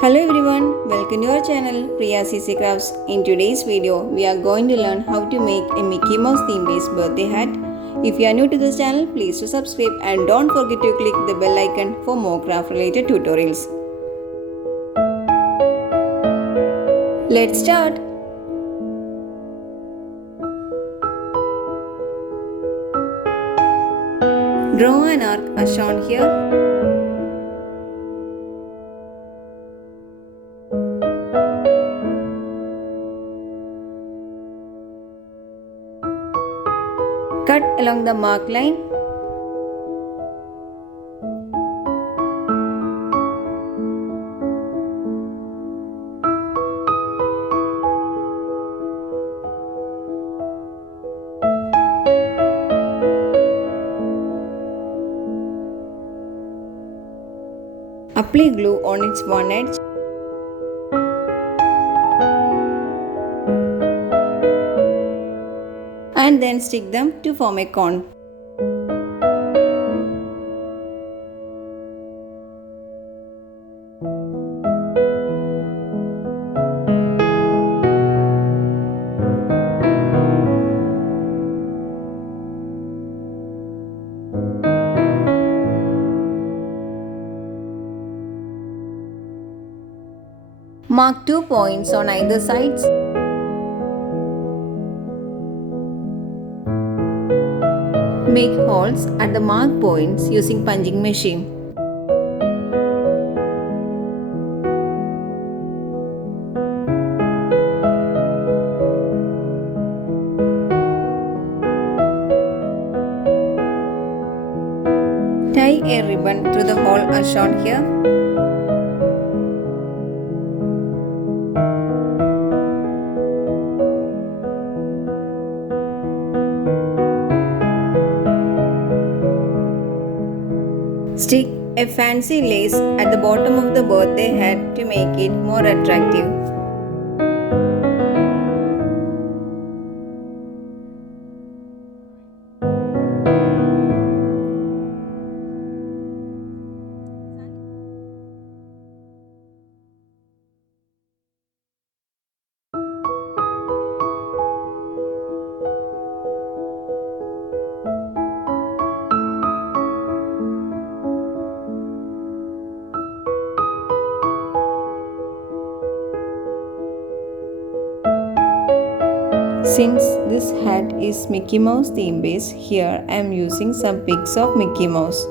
Hello everyone, welcome to our channel Priya CC Crafts. In today's video, we are going to learn how to make a Mickey Mouse theme based birthday hat. If you are new to this channel, please do subscribe and don't forget to click the bell icon for more craft related tutorials. Let's start. Draw an arc as shown here. Cut along the mark line. Apply glue on its one edge. And then stick them to form a cone. Mark 2 points on either sides. Make holes at the marked points using punching machine. Tie a ribbon through the hole as shown here. Stick a fancy lace at the bottom of the birthday hat to make it more attractive. Since this hat is Mickey Mouse theme based, here I am using some pics of Mickey Mouse.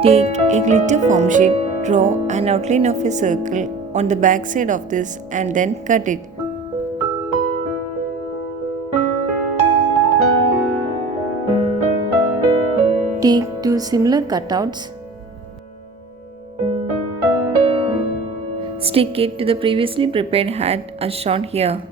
Take a glitter foam sheet, draw an outline of a circle on the back side of this and then cut it. Take two similar cutouts. Stick it to the previously prepared hat as shown here.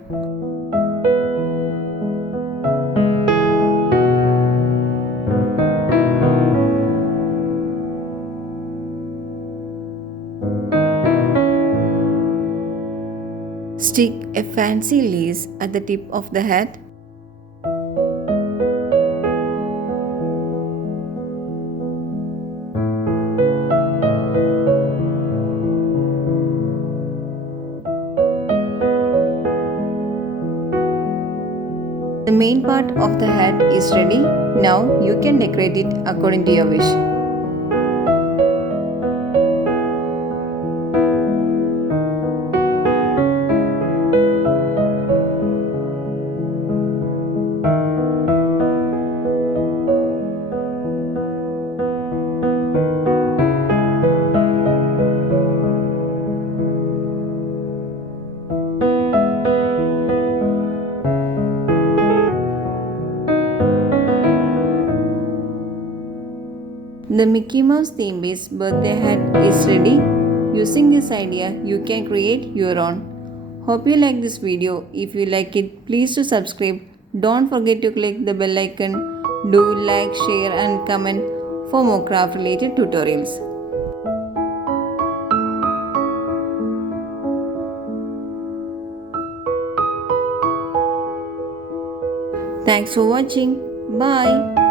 Stick a fancy lace at the tip of the hat. The main part of the hat is ready. Now you can decorate it according to your wish. The Mickey Mouse theme based birthday hat is ready. Using this idea, you can create your own. Hope you like this video. If you like it, please do subscribe. Don't forget to click the bell icon. Do like, share and comment for more craft related tutorials. Thanks for watching. Bye.